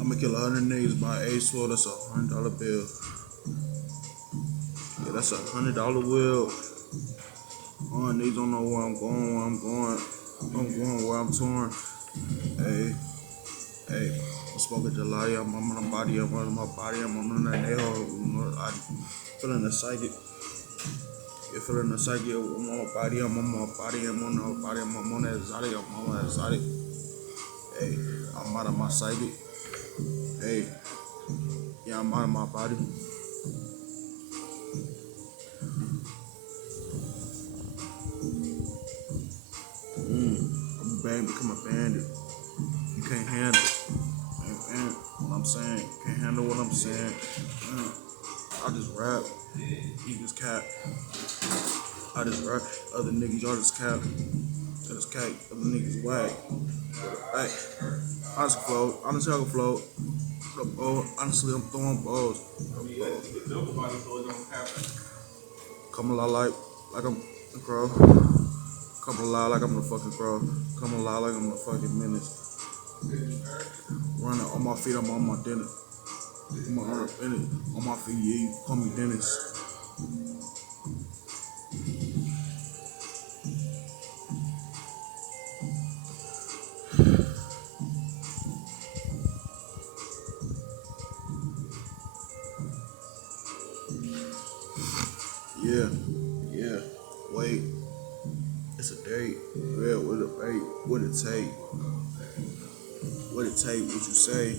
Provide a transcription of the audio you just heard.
I'ma kill 100 niggas by A12, that's $100 bill. Yeah, that's $100 bill. Niggas don't know where I'm going, I'm going where I'm torn. Hey, hey, I'm smoking July, I'm on my body, I'm on my body, I'm on that nail. I feeling the psychic. You're feeling the psychic, I'm on my body, I'm on my body, I'm on my body, I'm on that exotic, I'm on that exotic. Hey, I'm out of my psychic. Hey, yeah, I'm out of my body. I'm a band, become a bandit. You can't handle it. And what I'm saying, you can't handle what I'm saying. I just rap. You just cap. I just rap. Other niggas, y'all just cap. I just cap. Other niggas whack. Hey, I just float. Honestly, I can float. Honestly, I'm throwing balls. Come alive like I'm the crow. Come alive like I'm the fucking crow. Come alive like I'm the fucking menace. Running on my feet, I'm on my dinner. I'm on my feet, yeah, you call me Dennis. Yeah, yeah. Wait, it's a date. Yeah, what it take? What it take? What you say?